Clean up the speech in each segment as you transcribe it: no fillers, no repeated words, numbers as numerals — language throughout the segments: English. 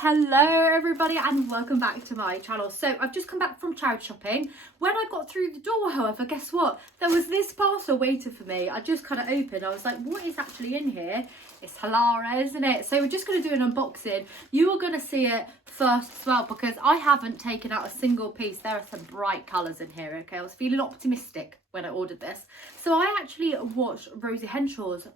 Hello everybody and welcome back to my channel. So I've just come back from charity shopping. When I got through the door, however, guess what? There was this parcel waiting for me. I just kind of opened. I was like, what is actually in here? It's Halara, isn't it? So we're just going to do an unboxing. You are going to see it first as well because I haven't taken out a single piece. There are some bright colours in here, okay? I was feeling optimistic when I ordered this. So I actually watched Rosie Henshaw's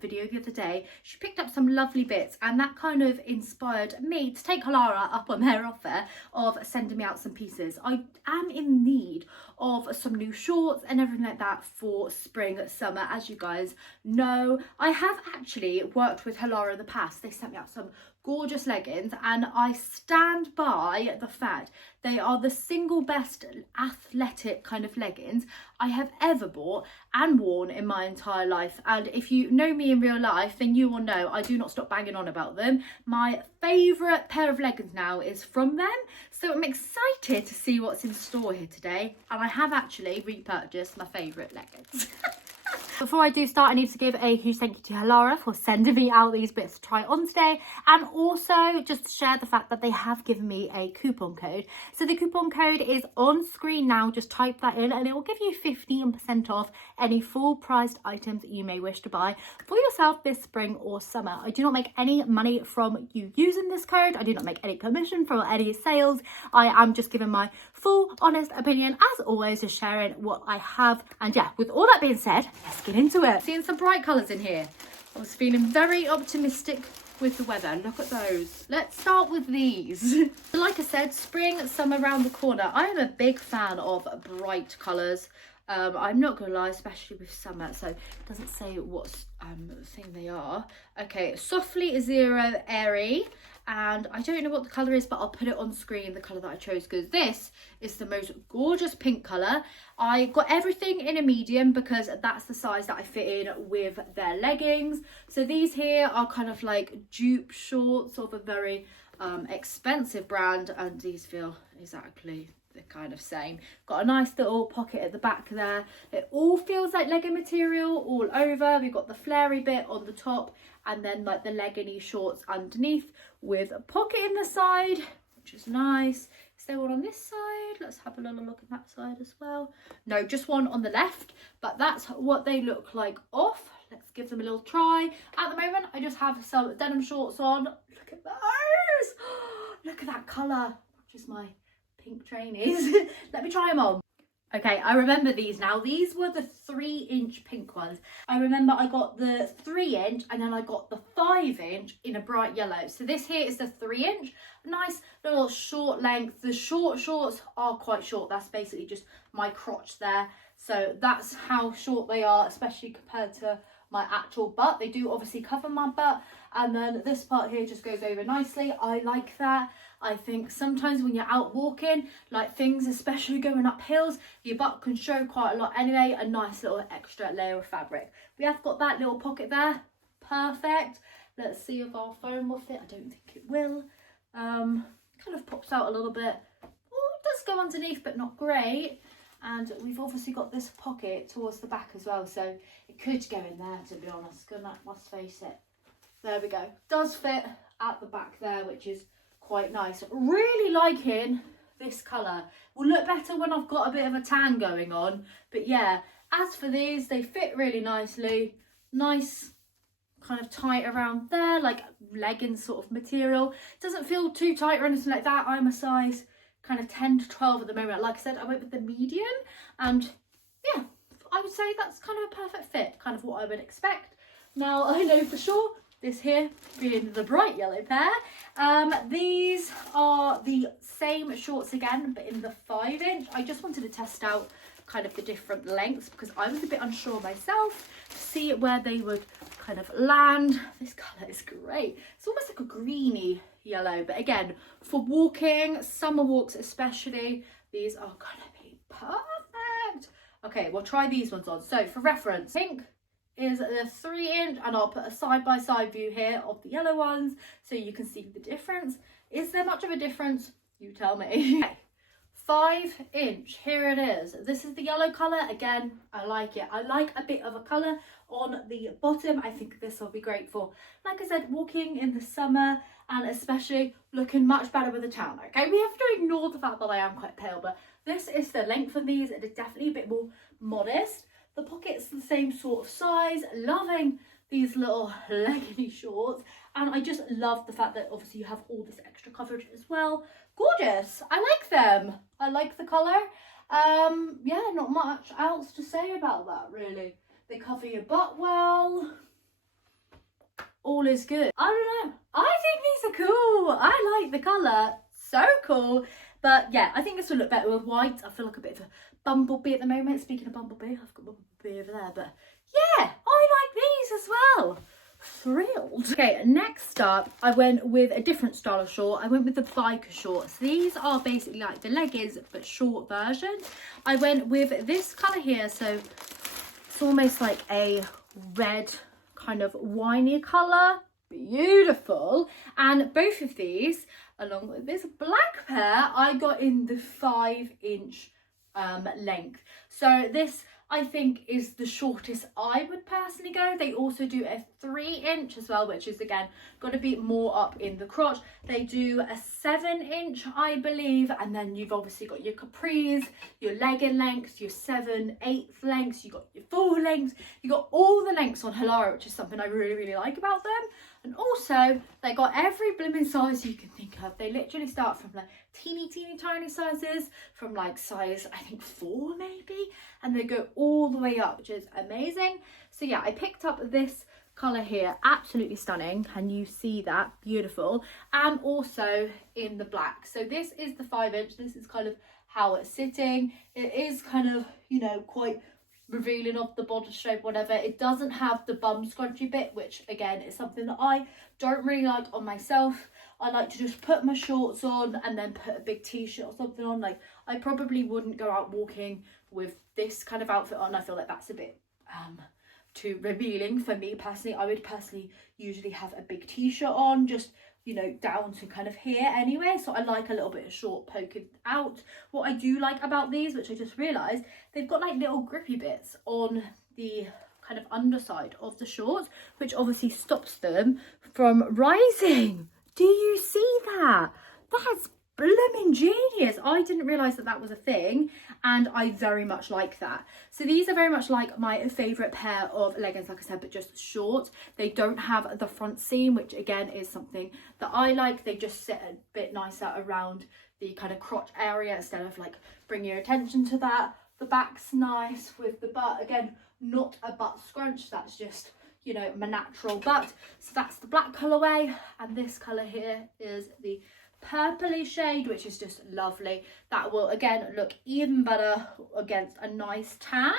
video the other day. She picked up some lovely bits and that kind of inspired me to take Halara up on their offer of sending me out some pieces. I am in need of some new shorts and everything like that for spring, summer. As you guys know, I have actually worked with Halara in the past. They sent me out some gorgeous leggings and I stand by the fact they are the single best athletic kind of leggings I have ever bought and worn in my entire life. And if you know me in real life, then you will know I do not stop banging on about them. My favourite pair of leggings now is from them, so I'm excited to see what's in store here today. And I have actually repurchased my favourite leggings. Before I do start, I need to give a huge thank you to Halara for sending me out these bits to try on today, and also just to share the fact that they have given me a coupon code. So the coupon code is on screen now. Just type that in and it will give you 15% off any full priced items you may wish to buy for yourself this spring or summer. I do not make any money from you using this code. I do not make any commission from any sales. I am just giving my full honest opinion, as always, just sharing what I have. And yeah, with all that being said, let's get into it. Seeing some bright colours in here. I was feeling very optimistic with the weather. Look at those. Let's start with these. Like I said, spring, summer around the corner. I am a big fan of bright colours. I'm not gonna lie, especially with summer, so it doesn't say what thing they are. Okay, SoftlyZero Airy, and I don't know what the colour is, but I'll put it on screen, the colour that I chose, because this is the most gorgeous pink colour. I got everything in a medium because that's the size that I fit in with their leggings. So these here are kind of like dupe shorts of a very expensive brand, and these feel exactly the kind of same. Got a nice little pocket at the back there. It all feels like legging material all over. We've got the flary bit on the top and then like the leggingy shorts underneath with a pocket in the side, which is nice. Is there one on this side? Let's have a little look at that side as well. No, just one on the left, but that's what they look like off. Let's give them a little try. At the moment, I just have some denim shorts on. Look at those. Look at that colour. Which is my pink trainees. Let me try them on. Okay, I remember these now. These were the 3-inch pink ones. I remember I got the 3-inch and then I got the 5-inch in a bright yellow. So this here is the 3-inch. Nice little short length. The short shorts are quite short. That's basically just my crotch there. So that's how short they are, especially compared to my actual butt. They do obviously cover my butt, and then this part here just goes over nicely. I like that. I think sometimes when you're out walking, like things, especially going up hills, your butt can show quite a lot anyway. A nice little extra layer of fabric. We have got that little pocket there. Perfect. Let's see if our phone will fit. I don't think it will. Kind of pops out a little bit. Oh, it does go underneath, but not great. And we've obviously got this pocket towards the back as well, so it could go in there, to be honest. Let's face it. There we go. Does fit at the back there, which is quite nice. Really liking this colour. Will look better when I've got a bit of a tan going on. But yeah, as for these, they fit really nicely. Nice kind of tight around there, like leggings sort of material. Doesn't feel too tight or anything like that. I'm a size kind of 10 to 12 at the moment. Like I said, I went with the medium, and yeah, I would say that's kind of a perfect fit, kind of what I would expect. Now I know for sure this here being the bright yellow pair, these are the same shorts again, but in the 5-inch. I just wanted to test out kind of the different lengths because I was a bit unsure myself to see where they would kind of land. This colour is great. It's almost like a greeny yellow, but again, for walking, summer walks especially, these are gonna be perfect. Okay, we'll try these ones on. So for reference, pink is the 3-inch, and I'll put a side-by-side view here of the yellow ones so you can see the difference. Is there much of a difference? You tell me. Okay. 5-inch, here it is. This is the yellow colour. Again, I like it. I like a bit of a colour on the bottom. I think this will be great for, like I said, walking in the summer, and especially looking much better with a tan. Okay, we have to ignore the fact that I am quite pale, but this is the length of these. It is definitely a bit more modest. The pocket's the same sort of size. Loving these little leggy shorts, and I just love the fact that obviously you have all this extra coverage as well. Gorgeous. I like them. I like the colour. Yeah, not much else to say about that really. They cover your butt well. All is good. I don't know. I think these are cool. I like the colour. So cool. But yeah, I think this will look better with white. I feel like a bit of a bumblebee at the moment. Speaking of bumblebee, I've got bumblebee over there. But yeah, I like these as well. Thrilled. Okay, next up, I went with a different style of short. I went with the biker shorts. These are basically like the leggings, but short version. I went with this colour here. So it's almost like a red kind of winey colour. Beautiful. And both of these, along with this black pair, I got in the 5-inch length. So this, I think, is the shortest I would personally go. They also do a 3-inch as well, which is again got to be more up in the crotch. They do a 7-inch, I believe, and then you've obviously got your capris, your legging lengths, your 7/8 lengths, you got your full lengths, you got all the lengths on Halara, which is something I really like about them. And also they got every blooming size you can think of. They literally start from like teeny tiny sizes, from like size I think 4 maybe, and they go all the way up, which is amazing. So yeah, I picked up this colour here, absolutely stunning. Can you see that? Beautiful. And also in the black. So this is the 5-inch. This is kind of how it's sitting. It is kind of, you know, quite revealing of the body shape, whatever. It doesn't have the bum scrunchy bit, which again is something that I don't really like on myself. I like to just put my shorts on and then put a big t-shirt or something on. Like, I probably wouldn't go out walking with this kind of outfit on. I feel like that's a bit too revealing for me personally. I would personally usually have a big t-shirt on, just, you know, down to kind of here anyway. So I like a little bit of short poking out. What I do like about these, which I just realised, they've got like little grippy bits on the kind of underside of the shorts, which obviously stops them from rising. Do you see that? That's blooming genius. I didn't realise that that was a thing, and I very much like that. So these are very much like my favourite pair of leggings, like I said, but just short. They don't have the front seam, which again is something that I like. They just sit a bit nicer around the kind of crotch area instead of like bringing your attention to that. The back's nice with the butt, again, not a butt scrunch, that's just, you know, my natural butt. So that's the black colourway, and this colour here is the purpley shade, which is just lovely. That will again look even better against a nice tan.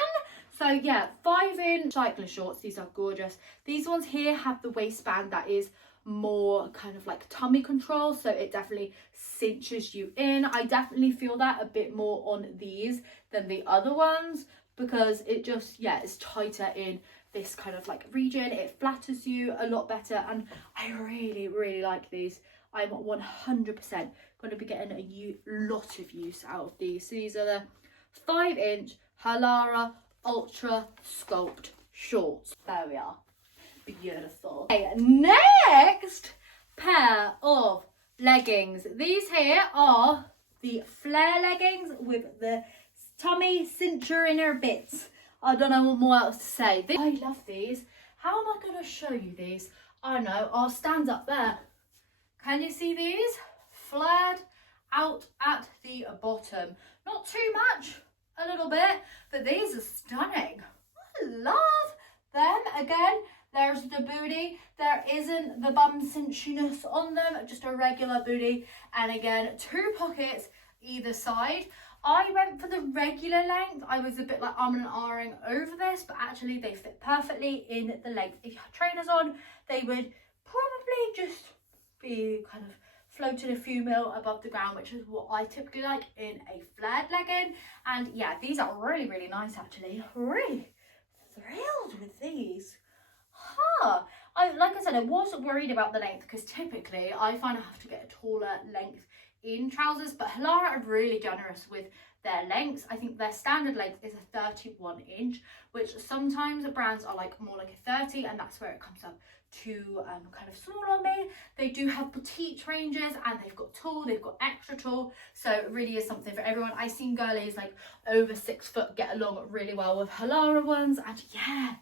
So yeah, 5-inch cyclist shorts. These are gorgeous. These ones here have the waistband that is more kind of like tummy control, so it definitely cinches you in. I definitely feel that a bit more on these than the other ones, because it just, yeah, it's tighter in this kind of like region. It flatters you a lot better, and I really like these. I'm 100% going to be getting a lot of use out of these. So these are the 5-inch Halara UltraSculpt shorts. There we are. Beautiful. Okay, next pair of leggings. These here are the flare leggings with the tummy cincher inner bits. I don't know what more else to say. I love these. How am I going to show you these? I know, I'll stand up there. Can you see these? Flared out at the bottom. Not too much, a little bit, but these are stunning. I love them. Again, there's the booty. There isn't the bum cinchiness on them, just a regular booty. And again, 2 pockets either side. I went for the regular length. I was a bit like and ahhing over this, but actually they fit perfectly in the length. If you had trainers on, they would probably just be kind of floating a few mil above the ground, which is what I typically like in a flared legging. And yeah, these are really nice actually. Really thrilled with these. I like I said, I was worried about the length because typically I find I have to get a taller length in trousers, but Halara are really generous with their lengths. I think their standard length is a 31 inch, which sometimes brands are like more like a 30, and that's where it comes up to kind of small on me. They do have petite ranges, and they've got tall, they've got extra tall, so it really is something for everyone. I've seen girlies like over 6 foot get along really well with Halara ones, and yeah,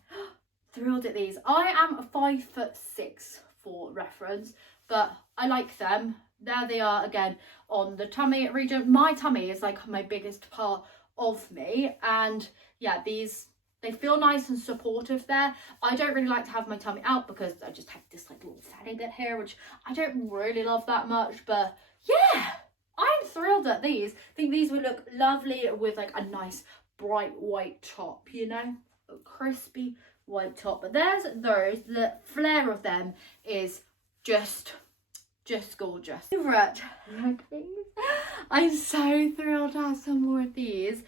thrilled at these. I am 5'6" for reference, but I like them. There they are again on the tummy region. My tummy is like my biggest part of me, and yeah, these, they feel nice and supportive there. I don't really like to have my tummy out because I just have this like little fatty bit here, which I don't really love that much, but yeah, I'm thrilled at these. I think these would look lovely with like a nice bright white top, you know, a crispy white top. But there's those, the flare of them is just gorgeous. Right, I'm so thrilled to have some more of these.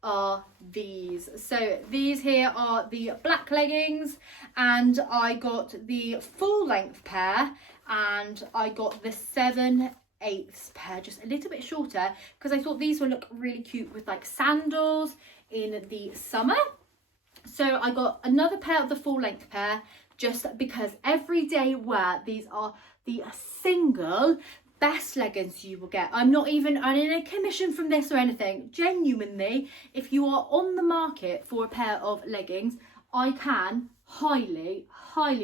Are these. So these here are the black leggings, and I got the full length pair, and I got the 7/8 pair, just a little bit shorter, because I thought these would look really cute with like sandals in the summer. So I got another pair of the full length pair just because everyday wear, these are the single best leggings you will get. I'm not even earning a commission from this or anything. Genuinely, if you are on the market for a pair of leggings, I can highly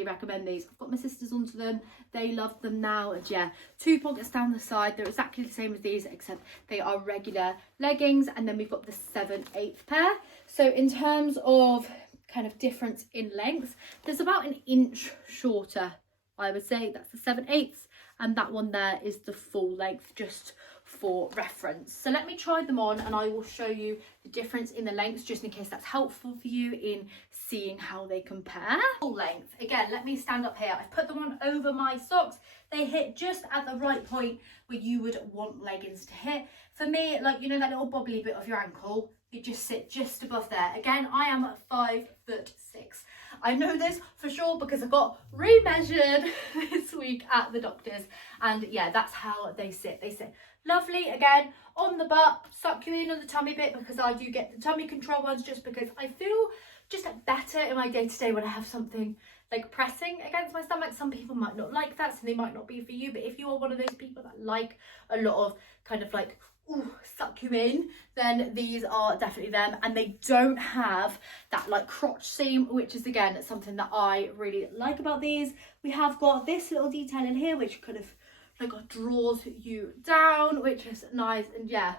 recommend these. I've got my sisters onto them, they love them now, and yeah, 2 pockets down the side, they're exactly the same as these, except they are regular leggings. And then we've got the 7/8 pair. So in terms of kind of difference in length, there's about an inch shorter, I would say. That's the 7/8, and that one there is the full length, just for reference. So let me try them on and I will show you the difference in the lengths, just in case that's helpful for you in seeing how they compare. Full length, again, let me stand up here. I've put them on over my socks. They hit just at the right point where you would want leggings to hit. For me, like, you know, that little bobbly bit of your ankle, you just sit just above there. Again, I am 5'6". I know this for sure because I got remeasured this week at the doctor's, and yeah, that's how they sit. They sit lovely, again, on the butt, suck you in on the tummy bit, because I do get the tummy control ones just because I feel just better in my day-to-day when I have something like pressing against my stomach. Some people might not like that, so they might not be for you, but if you are one of those people that like a lot of kind of like, ooh, suck you in, then these are definitely them. And they don't have that like crotch seam, which is again something that I really like about these. We have got this little detail in here which kind of like draws you down, which is nice. And yeah,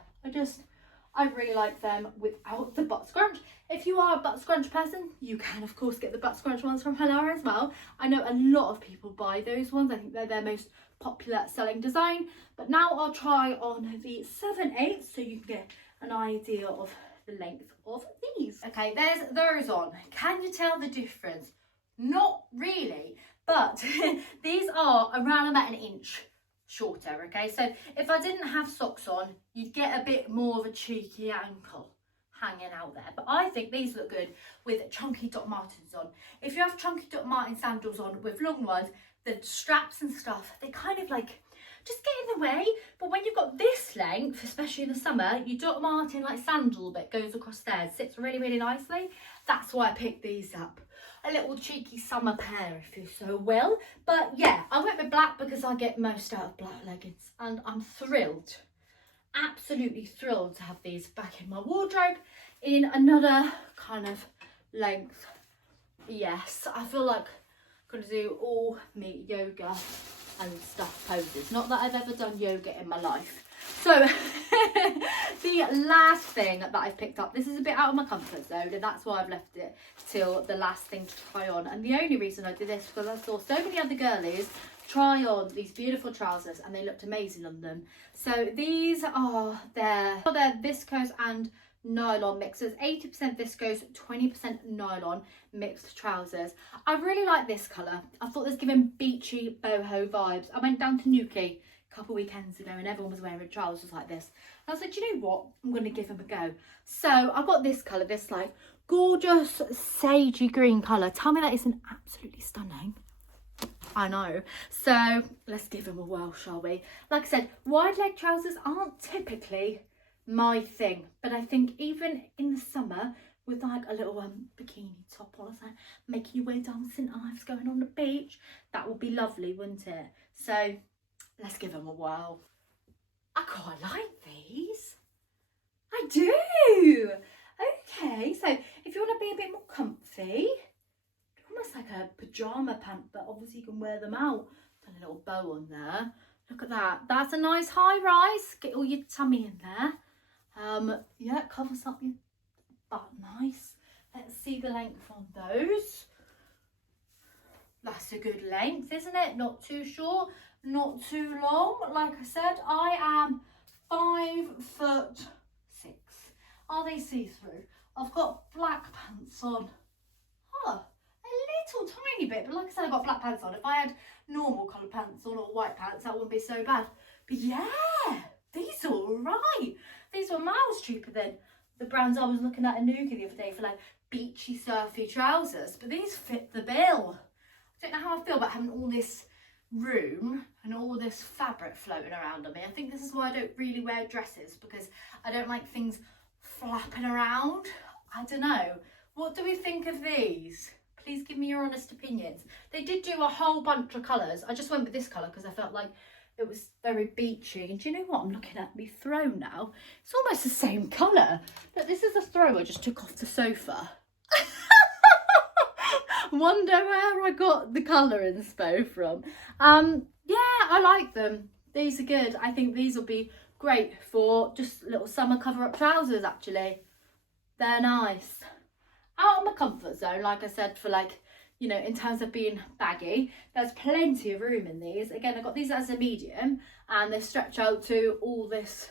I really like them without the butt scrunch. If you are a butt scrunch person, you can of course get the butt scrunch ones from Halara as well. I know a lot of people buy those ones. I think they're their most popular selling design. But now I'll try on the 7/8 so you can get an idea of the length of these. Okay, there's those on. Can you tell the difference? Not really, but these are around about an inch shorter. Okay, so if I didn't have socks on, you'd get a bit more of a cheeky ankle hanging out there, but I think these look good with chunky Doc Martens on. If you have chunky Doc Marten sandals on with long ones, the straps and stuff, they kind of like just get in the way. But when you've got this length, especially in the summer, your Doc Marten like sandal bit goes across there, sits really nicely. That's why I picked these up. A little cheeky summer pair, if you so will. But yeah, I went with black because I get most out of black leggings, and I'm thrilled, absolutely thrilled to have these back in my wardrobe in another kind of length. Yes, I feel like I'm gonna do all me yoga and stuff poses. Not that I've ever done yoga in my life. So the last thing that I've picked up, this is a bit out of my comfort zone, and that's why I've left it till the last thing to try on. And the only reason I did this because I saw so many other girlies try on these beautiful trousers and they looked amazing on them. So these are their viscose and nylon mixers, 80% viscose, 20% nylon mixed trousers. I really like this colour. I thought this giving beachy boho vibes. I went down to Newquay a couple weekends ago and everyone was wearing trousers like this. And I was like, do you know what? I'm going to give them a go. So I got this colour, this like gorgeous sagey green colour. Tell me that isn't absolutely stunning. I know. So let's give them a whirl, shall we? Like I said, wide leg trousers aren't typically my thing, but I think even in the summer with like a little bikini top on, so making your way down St Ives going on the beach, that would be lovely, wouldn't it? So let's give them a whirl. I quite like these. I do. Okay, so if you want to be a bit more comfy, almost like a pyjama pant, but obviously you can wear them out. Done a little bow on there. Look at that. That's a nice high rise. Get all your tummy in there. Yeah, it covers up your butt nice. Let's see the length on those. That's a good length, isn't it? Not too short, not too long. Like I said, I am 5'6". Are they see-through? I've got black pants on. Oh, a little tiny bit, but like I said, I've got black pants on. If I had normal coloured pants on or white pants, that wouldn't be so bad. But yeah, these are all right. These are miles cheaper than the brands I was looking at in Nuki the other day for like beachy, surfy trousers. But these fit the bill. I don't know how I feel about having all this room and all this fabric floating around on me. I think this is why I don't really wear dresses, because I don't like things flapping around. I don't know. What do we think of these? Please give me your honest opinions. They did do a whole bunch of colours. I just went with this colour because I felt like it was very beachy. And do you know what? I'm looking at my throw now. It's almost the same colour. But this is a throw I just took off the sofa. Wonder where I got the colour inspo from. Yeah, I like them. These are good. I think these will be great for just little summer cover-up trousers, actually. They're nice. Out of my comfort zone, like I said, for like, you know, in terms of being baggy, there's plenty of room in these. Again, I've got these as a medium and they stretch out to all this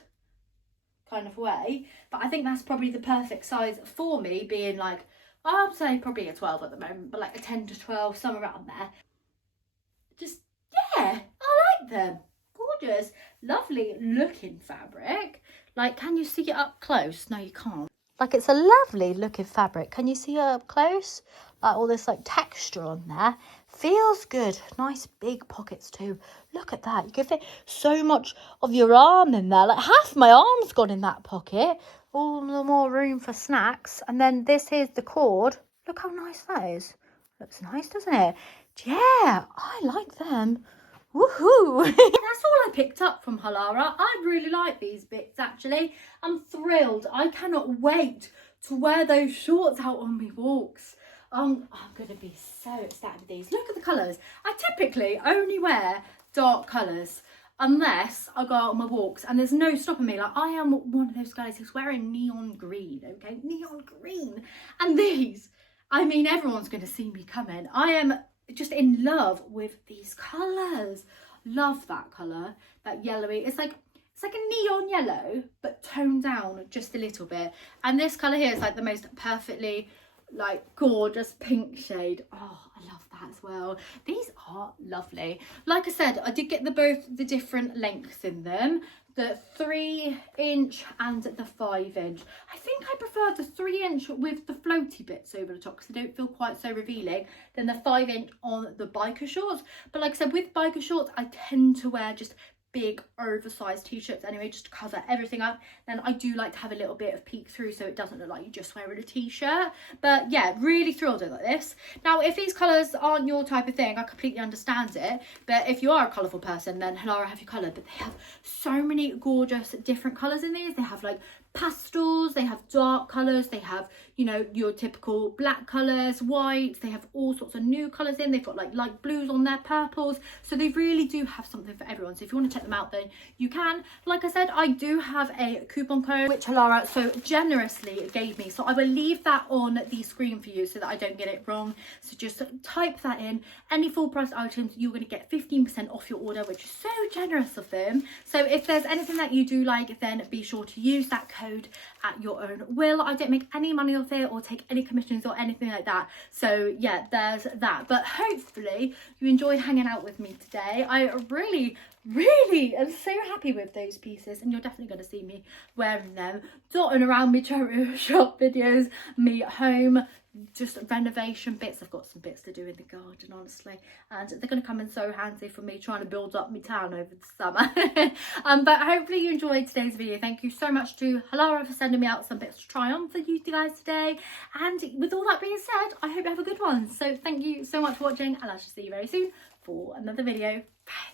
kind of way. But I think that's probably the perfect size for me, being like, I'd say probably a 12 at the moment, but like a 10 to 12, somewhere around there. Just, yeah, I like them. Gorgeous, lovely looking fabric. Like, can you see it up close? No, you can't. Like, it's a lovely looking fabric. Can you see it up close? Like all this like texture on there. Feels good. Nice big pockets too. Look at that. You can fit so much of your arm in there. Like half my arm's gone in that pocket. All the more room for snacks. And then this is the cord. Look how nice that is. Looks nice, doesn't it? Yeah, I like them. Woohoo! That's all I picked up from Halara. I really like these bits, actually. I'm thrilled. I cannot wait to wear those shorts out on my walks. I'm going to be so ecstatic with these. Look at the colours. I typically only wear dark colours unless I go out on my walks, and there's no stopping me. Like, I am one of those guys who's wearing neon green, okay? Neon green. And these, I mean, everyone's going to see me coming. I am just in love with these colours. Love that colour, that yellowy. It's like a neon yellow, but toned down just a little bit. And this colour here is like the most perfectly like gorgeous pink shade. Oh, I love that as well. These are lovely. Like I said, I did get both the different lengths in them, the 3-inch and the 5-inch. I think I prefer the 3-inch with the floaty bits over the top because they don't feel quite so revealing than the 5-inch on the biker shorts. But like I said, with biker shorts, I tend to wear just big oversized t-shirts anyway, just to cover everything up. Then I do like to have a little bit of peek through so it doesn't look like you're just wearing a t-shirt. But yeah, really thrilled with this. Now, if these colours aren't your type of thing, I completely understand it. But if you are a colourful person, then Halara have you coloured. But they have so many gorgeous different colours in these. They have like pastels, they have dark colours, they have, you know, your typical black colours, whites, they have all sorts of new colours in. They've got like light blues on their purples, so they really do have something for everyone. So if you want to check them out, then you can. Like I said, I do have a coupon code which Halara so generously gave me, so I will leave that on the screen for you so that I don't get it wrong. So just type that in. Any full price items, you're going to get 15% off your order, which is so generous of them. So if there's anything that you do like, then be sure to use that code at your own will. I don't make any money off it or take any commissions or anything like that. So yeah, there's that. But hopefully you enjoyed hanging out with me today. I really am so happy with those pieces, and you're definitely going to see me wearing them, dotting around me charity shop videos, me home just renovation bits. I've got some bits to do in the garden, honestly, and they're going to come in so handy for me trying to build up my town over the summer. But hopefully you enjoyed today's video. Thank you so much to Halara for sending me out some bits to try on for you guys today. And with all that being said, I hope you have a good one. So thank you so much for watching, and I shall see you very soon for another video. Bye.